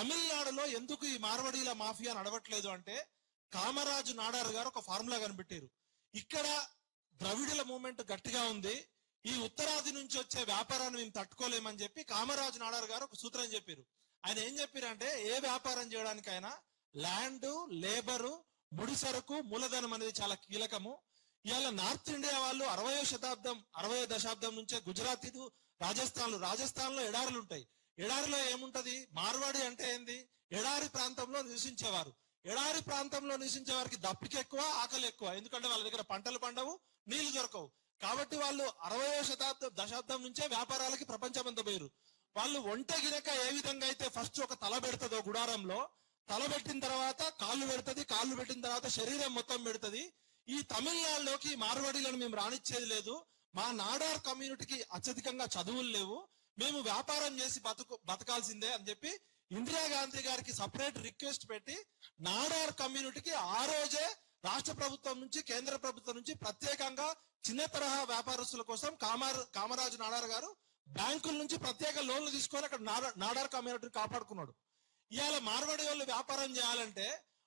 తమిళనాడులో ఎందుకు ఈ మార్వడీల మాఫియా నడవట్లేదు అంటే కామరాజు నాడార్ గారు ఒక ఫార్ములా కనిపెట్టారు. ఇక్కడ ద్రవిడుల మూవ్మెంట్ గట్టిగా ఉంది, ఈ ఉత్తరాది నుంచి వచ్చే వ్యాపారాన్ని మేము తట్టుకోలేమని చెప్పి కామరాజు నాడార్ గారు ఒక సూత్రం చెప్పారు. ఆయన ఏం చెప్పారంటే ఏ వ్యాపారం చేయడానికైనా ల్యాండ్, లేబరు, ముడి సరుకు, మూలధనం అనేది చాలా కీలకము. ఇవాళ నార్త్ ఇండియా వాళ్ళు 60వ దశాబ్దం నుంచే గుజరాతీలు, రాజస్థాన్ లో ఎడారులు ఉంటాయి. ఎడారిలో ఏముంటది? మార్వాడి అంటే ఏంది? ఎడారి ప్రాంతంలో నివసించేవారు. ఎడారి ప్రాంతంలో నివసించే వారికి దప్పిక ఎక్కువ, ఆకలి ఎక్కువ. ఎందుకంటే వాళ్ళ దగ్గర పంటలు పండవు, నీళ్లు దొరకవు. కాబట్టి వాళ్ళు 60వ దశాబ్దం నుంచే వ్యాపారాలకి ప్రపంచమంతా పోయారు. వాళ్ళు ఒంటె గినక ఏ విధంగా అయితే ఫస్ట్ ఒక తల పెడుతుందో గుడారంలో, తల పెట్టిన తర్వాత కాళ్ళు పెడుతుంది, కాళ్ళు పెట్టిన తర్వాత శరీరం మొత్తం పెడుతుంది. ఈ తమిళనాడులోకి మార్వాడీలను మేము రానిచ్చేది లేదు. మా నాడార్ కమ్యూనిటీకి అత్యధికంగా చదువులు లేవు, మేము వ్యాపారం చేసి బతకాల్సిందే అని చెప్పి ఇందిరాగాంధీ గారికి సపరేట్ రిక్వెస్ట్ పెట్టి నాడార్ కమ్యూనిటీకి ఆ రోజే రాష్ట్ర ప్రభుత్వం నుంచి, కేంద్ర ప్రభుత్వం నుంచి ప్రత్యేకంగా చిన్న తరహా వ్యాపారస్తుల కోసం కామరాజు నాడార్ గారు బ్యాంకుల నుంచి ప్రత్యేక లోన్లు తీసుకొని అక్కడ నాడార్ కమ్యూనిటీని కాపాడుకున్నాడు. ఇవాళ మార్వాడి వాళ్ళు వ్యాపారం చేయాలంటే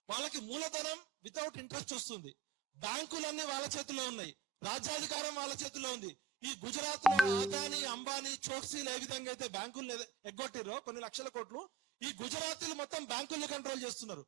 వాళ్ళకి మూలధనం వితౌట్ ఇంట్రెస్ట్ వస్తుంది. బ్యాంకులన్నీ వాళ్ళ చేతిలో ఉన్నాయి, రాజ్యాధికారం వాళ్ళ చేతిలో ఉంది. ఈ గుజరాత్ లో అదానీ, అంబానీ, చోక్సీలు ఏ విధంగా అయితే బ్యాంకులు ఎగ్గొట్టిరో కొన్ని లక్షల కోట్లు, ఈ గుజరాతీలు మొత్తం బ్యాంకుల్ని కంట్రోల్ చేస్తున్నారు.